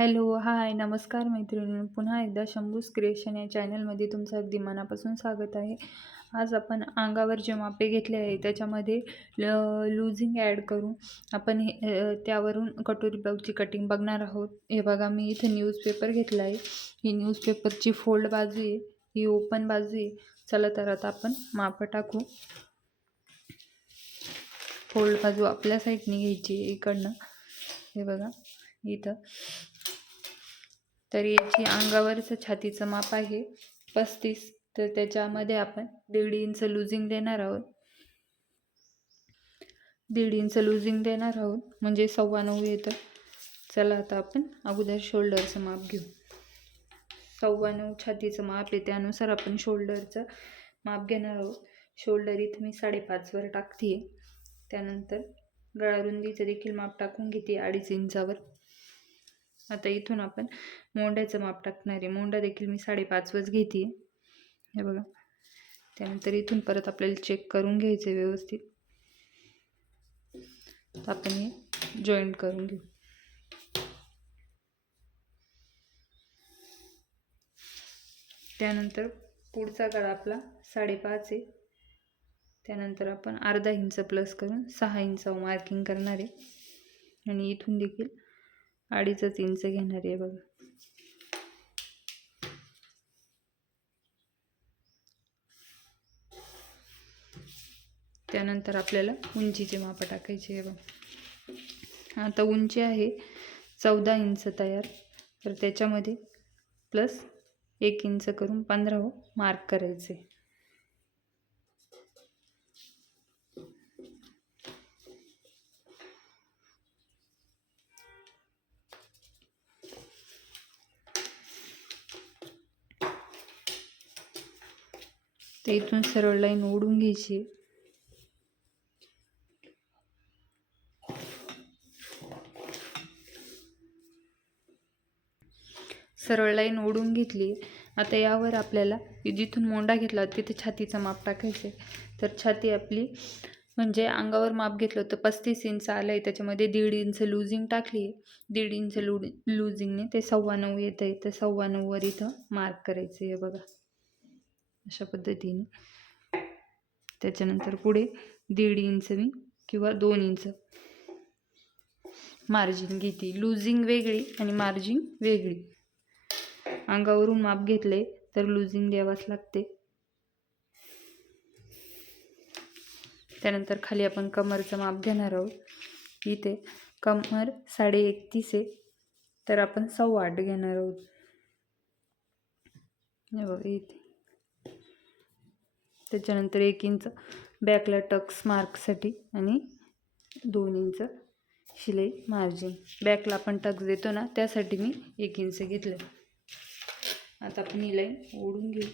Hello, हाय, नमस्कार मैत्रिणी पुन्हा एकदा शंभूस क्रिएशन या चॅनलमध्ये तुमचं अगदी मनापासून स्वागत आहे. आज आपण अंगावर जे मापे घेतले आहे त्याच्यामध्ये ल लूझिंग ॲड करून आपण हे त्यावरून कटोरी ब्लाऊजची कटिंग बघणार आहोत. हे बघा मी इथे न्यूजपेपर घेतला आहे. ही न्यूजपेपरची फोल्ड बाजू आहे, ही ओपन बाजू आहे. चला तर आता आपण मापं टाकू. फोल्ड बाजू आपल्या साईडने घ्यायची आहे इकडनं. हे बघा इथं. तर याची अंगावरचं छातीचं माप आहे पस्तीस तर त्याच्यामध्ये आपण दीड इंच लुझिंग देणार आहोत. दीड इंच लुझिंग देणार आहोत म्हणजे सव्वा नऊ येतं. चला आता आपण अगोदर शोल्डरचं माप घेऊ. सव्वा नऊ छातीचं माप आहे त्यानुसार आपण शोल्डरचं माप घेणार आहोत. शोल्डर इथं मी साडेपाचवर टाकते त्यानंतर गळा रुंदीचं देखील माप टाकून घेते अडीच इंचावर. आता इथून आपण मोंड्याचं माप टाकणार आहे. मोंडा देखील मी साडेपाचवच घेते आहे. हे बघा. त्यानंतर इथून परत आपल्याला चेक करून घ्यायचं आहे व्यवस्थित. आपण हे जॉईंट करून घेऊ. त्यानंतर पुढचा गळा आपला साडेपाच आहे. त्यानंतर आपण अर्धा इंच प्लस करून सहा इंच मार्किंग करणार आहे आणि इथून देखील अडीचच इंच घेणार आहे बघा. त्यानंतर आपल्याला उंचीचे मापं टाकायचे आहे बघा. आता उंची आहे चौदा इंच तयार तर त्याच्यामध्ये प्लस एक इंच करून पंधरावं मार्क करायचं तर इथून सरळ लाईन ओढून घ्यायची सरळ लाईन ओढून घेतली. आता यावर आपल्याला जिथून मोंडा घेतला तिथे छातीचं माप टाकायचं आहे. तर छाती आपली म्हणजे अंगावर माप घेतलं होतं पस्तीस इंच आलं आहे त्याच्यामध्ये दीड इंच लुझिंग टाकली आहे. दीड इंच लूड लुझिंगने ते सव्वा नऊ येतं आहे. तर सव्वा नऊवर इथं मार्क करायचं आहे बघा. अशा पद्धतीने. त्याच्यानंतर पुढे दीड इंच मी किंवा दोन इंच मार्जिन घेते. लुझिंग वेगळी आणि मार्जिन वेगळी. अंगावरून माप घेतले तर लुझिंग द्यावंच लागते. त्यानंतर खाली आपण कमरचं माप घेणार आहोत. इथे कमर साडे एकतीस आहे तर आपण सव्वा आठ घेणार आहोत. बघा इथे. त्याच्यानंतर एक इंच बॅकला टक्स मार्कसाठी आणि दोन इंच शिलाई मार्जिन. बॅकला आपण टक्स देतो ना त्यासाठी मी एक इंच घेतलं आता आपण ही लाईन ओढून घेऊ.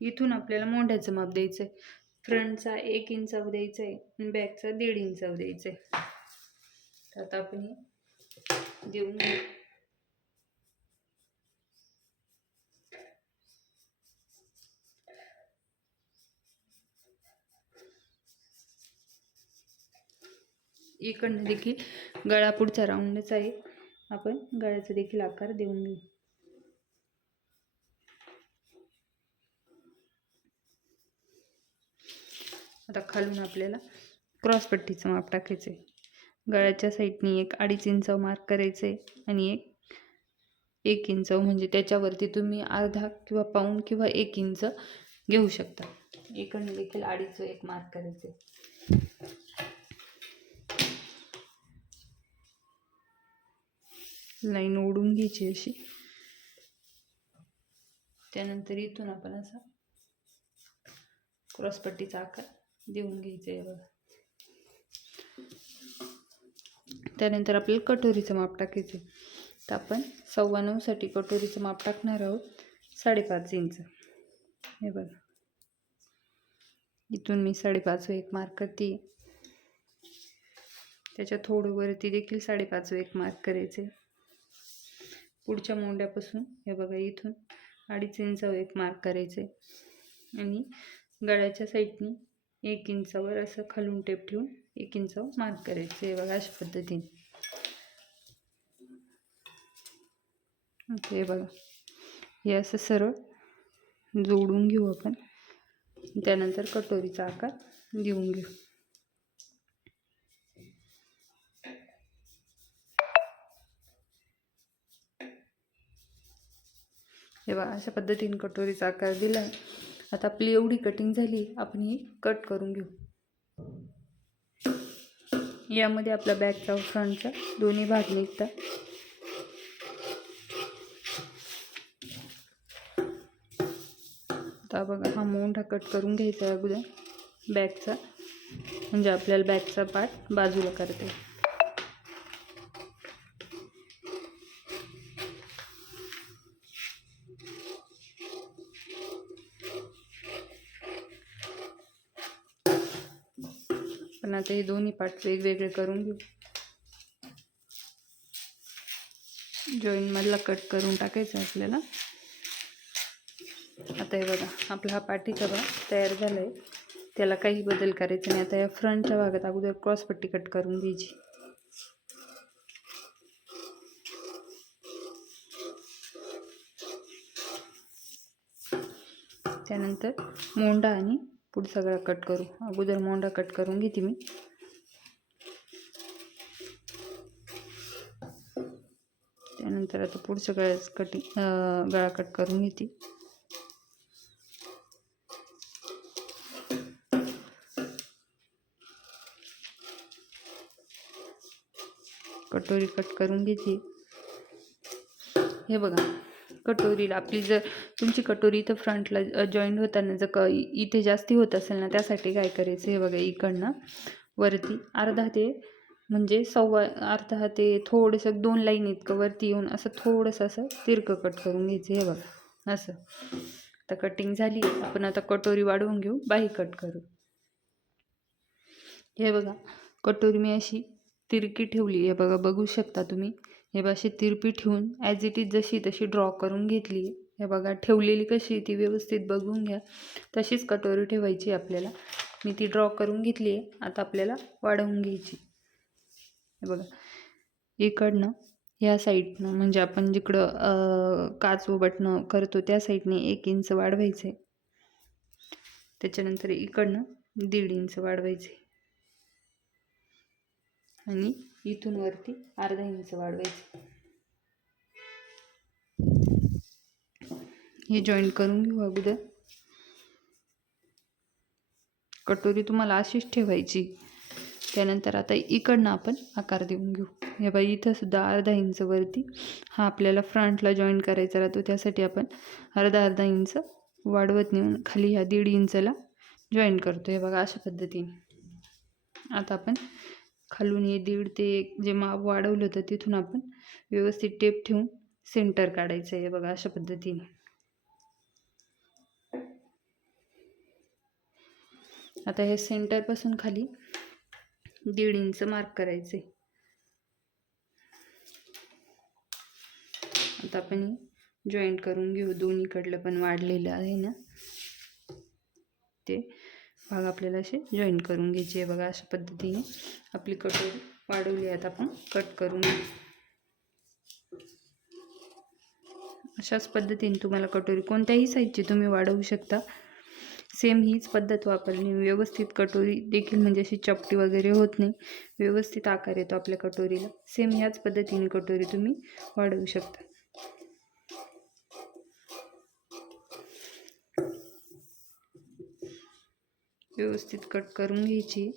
इथून आपल्याला मोंढ्याचं माप द्यायचं आहे. फ्रंटचा एक इंचावर द्यायचा आहे आणि बॅकचा दीड इंचावर द्यायचा आहे. तर आता आपण हे देऊन घेऊ. इकडनं देखील गळा पुढचा राऊंडच आहे. आपण गळ्याचा देखील आकार देऊन घेऊ. आता खालून आपल्याला क्रॉस पट्टीचं माप टाकायचं आहे. गळ्याच्या साईडनी एक अडीच इंच मार्क करायचं आहे आणि एक एक इंच म्हणजे त्याच्यावरती तुम्ही अर्धा किंवा पाऊण किंवा एक इंच घेऊ शकता. इकडनं देखील अडीच एक मार्क करायचं आहे. लाईन ओढून घ्यायची अशी. त्यानंतर इथून आपण असा क्रॉसपट्टीचा आकार देऊन घ्यायचा आहे बघा. त्यानंतर आपल्याला कटोरीचं माप टाकायचं आहे. तर आपण सव्वा नऊसाठी कटोरीचं माप टाकणार आहोत साडेपाच इंच. हे बघा. इथून मी साडेपाच एक मार्क करते त्याच्या थोडं वरती देखील साडेपाच एक मार्क करायचं आहे. पुढच्या मोंड्यापासून हे बघा इथून अडीच इंच एक मार्क करायचं आहे आणि गळ्याच्या साईडनी एक इंचावर असं खालून टेप ठेवून एक इंचावर मार्क करायचं हे बघा अशा पद्धतीने. आता हे बघा. हे असं सरळ जोडून घेऊ आपण. त्यानंतर कटोरीचा आकार देऊन घेऊ. हे बघा अशा पद्धतीने कटोरीचा आकार दिला. आता आपली एवढी कटिंग झाली आपण ही कट करून घेऊ. यामध्ये आपला बॅकचा फ्रंटचा दोन्ही भाग निघतात. आता बघा हा मोठा कट करून घ्यायचा आहे अगोदर. बॅकचा म्हणजे आपल्याला बॅकचा पार्ट बाजूला करता येईल. पण आता हे दोन्ही पार्ट वेगवेगळे करून घेऊ. जॉईनमधला कट करून टाकायचं आहे आपल्याला. आता हे बघा आपला हा पाठीचा भाग तयार झाला आहे त्याला काही बदल करायचा नाही. आता या फ्रंटच्या भागात अगोदर क्रॉसपट्टी कट करून घ्यायची. त्यानंतर मोंडा आणि पुढं सगळा कट करू. अगोदर मोंडा कट करून घेते मी. त्यानंतर आता पुढचं गळ्याच कटिंग गळा कट करून घेते. कटोरी कट करून घेते. हे बघा. कटोरीला. आपली जर तुमची कटोरी इथं फ्रंटला जॉईंट होताना जर क इथे जास्ती होत असेल ना त्यासाठी काय करायचं हे बघा इकडनं वरती. अर्धा ते म्हणजे सव्वा अर्धा ते थोडंसं दोन लाईन इतकं वरती येऊन असं थोडंसं असं तिरकं कट करून घ्यायचं हे बघा. असं. आता कटिंग झाली. आपण आता कटोरी वाढवून घेऊ. बाही कट करू. हे बघा. कटोरी मी अशी तिरकी ठेवली. हे बघा बघू शकता तुम्ही. हे बघा अशी तिरपी ठेवून ॲज इट इज जशी तशी ड्रॉ करून घेतली. हे बघा ठेवलेली कशी ती व्यवस्थित बघून घ्या. तशीच कटोरी ठेवायची आपल्याला. मी ती ड्रॉ करून घेतली आहे. आता आपल्याला वाढवून घ्यायची. हे बघा इकडनं ह्या साईडनं म्हणजे आपण जिकडं काच उबटणं करतो त्या साईडने एक इंच वाढवायचं. आहे त्याच्यानंतर इकडनं दीड इंच वाढवायचे. आणि इथून वरती अर्धा इंच वाढवायचं. हे जॉईंट करून घेऊ अगोदर. कटोरी तुम्हाला अशीच ठेवायची. त्यानंतर आता इकडनं आपण आकार देऊन घेऊ. हे बाई इथं सुद्धा अर्धा इंच वरती हा आपल्याला फ्रंटला जॉईन करायचा राहतो. त्यासाठी आपण अर्धा अर्धा इंच वाढवत नेऊन खाली ह्या दीड इंचला जॉईन करतो हे बघा अशा पद्धतीने. आता आपण खालून हे दीड ते एक जे माप वाढवलं होतं तिथून आपण व्यवस्थित टेप ठेवून सेंटर काढायचं आहे बघा अशा पद्धतीने. आता हे सेंटरपासून खाली दीड इंच मार्क करायचे. आता आपण जॉईंट करून घेऊ. दोन्हीकडलं पण वाढलेलं आहे ना. ते भाग आपल्याला असे जॉईन करून घ्यायचे आहे. बघा अशा पद्धतीने आपली कटोरी वाढवली आहेत. आपण कट करून घेऊ अशाच पद्धतीने तुम्हाला कटोरी कोणत्याही साईजची तुम्ही वाढवू शकता. सेम हीच पद्धत वापरली. व्यवस्थित कटोरी देखील म्हणजे अशी चपटी वगैरे होत नाही. व्यवस्थित आकार येतो आपल्या कटोरीला. सेम ह्याच पद्धतीने कटोरी तुम्ही वाढवू शकता. व्यवस्थित कट करून घ्यायची.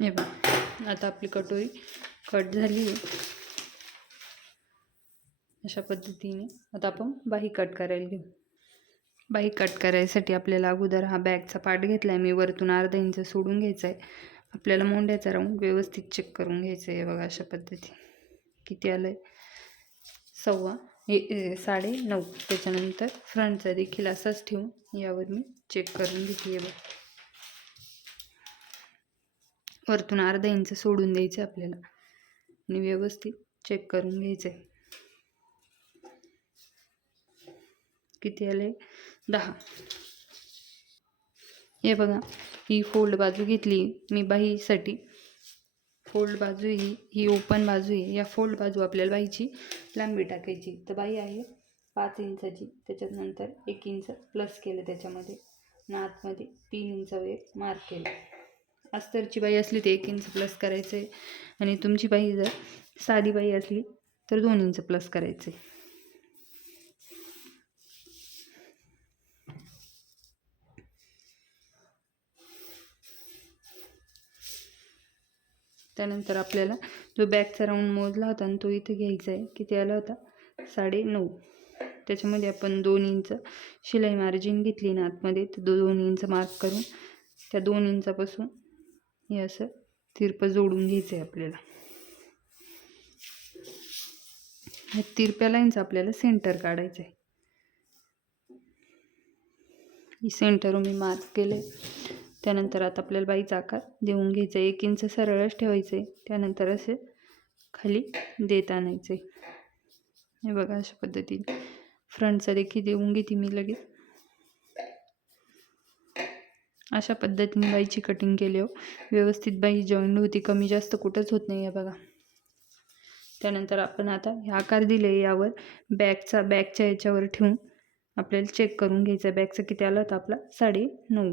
हे बघा आता आपली कटोरी कट झाली आहे. अशा पद्धतीने आता आपण बाही कट करायला घेऊ. बाही कट करायसाठी आपल्याला अगोदर हा बॅगचा पार्ट घेतला आहे मी वरतून अर्धा इंच सोडून घ्यायचा आहे आपल्याला मोंड्याचा राऊंड व्यवस्थित चेक करून घ्यायचं आहे बघा अशा पद्धती किती आलं आहे सव्वा. हे साडे नऊ. त्याच्यानंतर फ्रंटचा देखील असाच ठेवून यावर मी चेक करून घेते. बघ. वरतून अर्धा इंच सोडून द्यायचं आपल्याला. आणि व्यवस्थित चेक करून घ्यायचं आहे. किती आले दहा. हे बघा ही फोल्ड बाजू घेतली मी बाहीसाठी. फोल्ड बाजू ही ही ओपन बाजू आहे. या फोल्ड बाजू आपल्याला बाईची लांबी टाकायची. तर बाई आहे पाच इंचाची. त्याच्यात नंतर एक इंच प्लस केलं त्याच्यामध्ये. नातमध्ये आतमध्ये तीन इंच वेळ मार्क केलं. अस्तरची बाई असली तर एक इंच प्लस करायचं आहे आणि तुमची बाई जर साधी बाई असली तर दोन इंच प्लस करायचं आहे त्यानंतर आपल्याला जो बॅकचा राऊंड मोजला होता आणि तो इथे घ्यायचा आहे किती आला होता? साडे नऊ. त्याच्यामध्ये आपण दोन इंच शिलाई मार्जिन घेतली ना आतमध्ये तर दो दोन इंच मार्क करून त्या दोन इंचापासून हे असं तिरपं जोडून घ्यायचं आहे आपल्याला. ह्या तिरप्या लाईनचं आपल्याला सेंटर काढायचं आहे ही सेंटर मी मार्क केले त्यानंतर आता आपल्याला बाईचा आकार देऊन घ्यायचा आहे. एक इंच सरळच ठेवायचं आहे. त्यानंतर असे खाली देत आणायचे हे बघा अशा पद्धतीने. फ्रंटचा देखील देऊन घेते मी लगेच. अशा पद्धतीने बाईची कटिंग केली हो व्यवस्थित बाई जॉईंट होती. कमी जास्त कुठंच होत नाही आहे बघा. त्यानंतर आपण आता हे आकार दिले यावर. बॅगचा बॅगच्या याच्यावर ठेवून आपल्याला चेक करून घ्यायचा बॅगचा किती आला होता? आपला साडे नऊ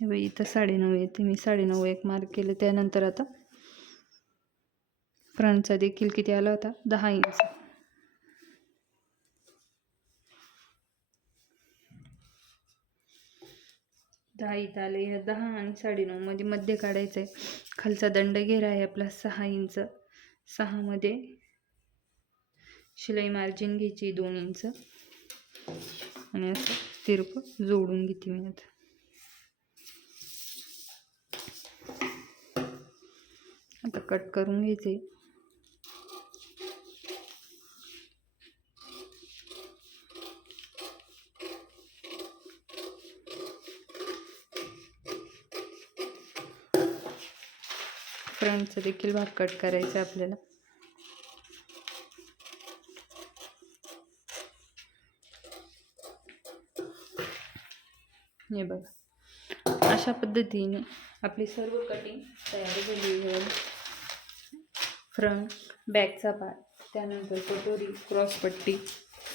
हे बाई इथं साडेनऊ येते मी साडेनऊ एक मार्क केलं. त्यानंतर आता फ्रंटचा देखील किती आला होता? दहा इंच दहा इथं आले. ह्या दहा आणि साडेनऊ मध्ये मध्य काढायचं आहे खालचा दंड घेरा आहे आपला. सहा इंच सहामध्ये शिलाई मार्जिन घ्यायची दोन इंच आणि असं तिरप जोडून घेते मी आता. आता कट करून घ्यायचे फ्रंटचा देखील भाग कट करायचा आहे आपल्याला. हे बघा. अशा पद्धतीने आपली सर्व कटिंग तयार झाली आहे. फ्रंट बॅकचा पार्ट त्यानंतर कटोरी क्रॉसपट्टी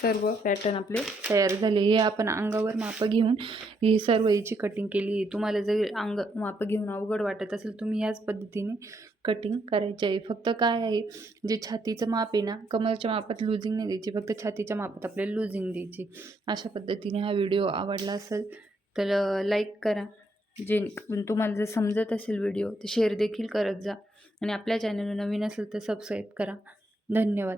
सर्व पॅटर्न आपले तयार झाले. हे आपण अंगावर मापं घेऊन ही सर्व याची कटिंग केली तुम्हाला जर अंग मापं घेऊन अवघड वाटत असेल तुम्ही ह्याच पद्धतीने कटिंग करायची आहे. फक्त काय आहे जे छातीचं माप आहे ना कमरच्या मापात लुझिंग नाही द्यायची फक्त छातीच्या मापात आपल्याला लुझिंग द्यायची. अशा पद्धतीने हा व्हिडिओ आवडला असेल तर लाईक करा. जे म्हणजे तुम्हाला जर समजत असेल व्हिडिओ तर शेअर देखील करत जा. आणि आपल्या चॅनलवर नवीन असेल तर सबस्क्राईब करा. धन्यवाद.